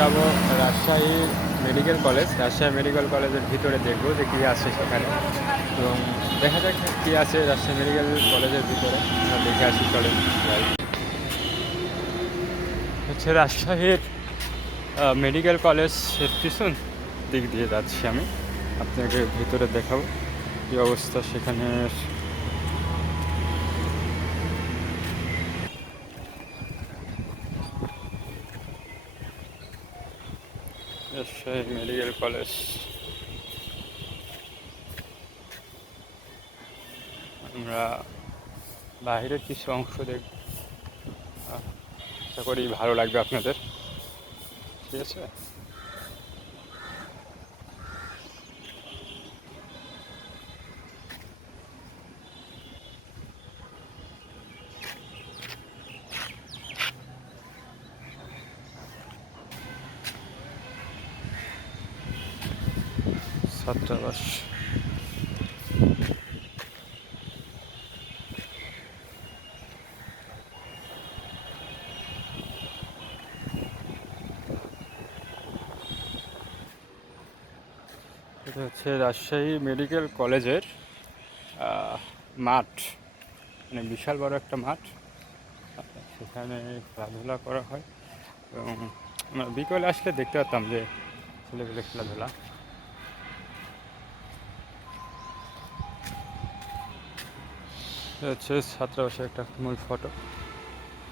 যাব Rajshahi medical college. Rajshahi medical কলেজের ভিতরে দেখব যে কী আছে সেখানে, এবং দেখা যাক কী আছে রাজশাহী মেডিকেল কলেজের ভিতরে। আমরা দেখে আসি, চলেন যাই। হচ্ছে রাজশাহীর মেডিকেল কলেজের পিছন দিক দিয়ে যাচ্ছি আমি, আপনাকে ভিতরে দেখাবো কী অবস্থা সেখানে। রাজশাহী মেডিকেল কলেজ, আমরা বাইরের কিছু অংশ দেখব, আশা করি ভালো লাগবে আপনাদের। ঠিক আছে, ছাত্রাবাস। এটা হচ্ছে রাজশাহী মেডিকেল কলেজের মাঠ, মানে বিশাল বড় একটা মাঠ। সেখানে খেলাধুলা করা হয়, এবং আমরা বিকেলে আসলে দেখতে পারতাম যে ছেলেগুলো খেলাধুলা। এটা হচ্ছে ছাত্রাবাসের একটা মূল ফটো,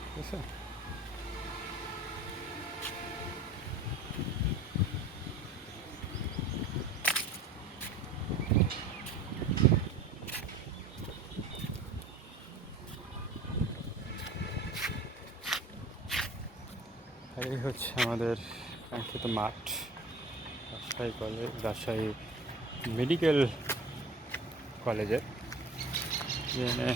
ঠিক আছে। এই হচ্ছে আমাদের কাঙ্ক্ষিত মাঠ, রাজশাহী কলেজ, রাজশাহী মেডিকেল কলেজের। যেখানে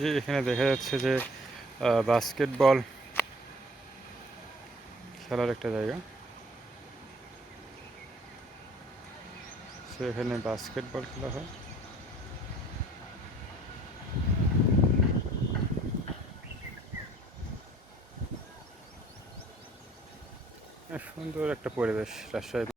যে এখানে দেখা যাচ্ছে যে বাস্কেটবল খেলার একটা জায়গা, সেখানে বাস্কেটবল খেলা হয়। সুন্দর একটা পরিবেশ রাজশাহী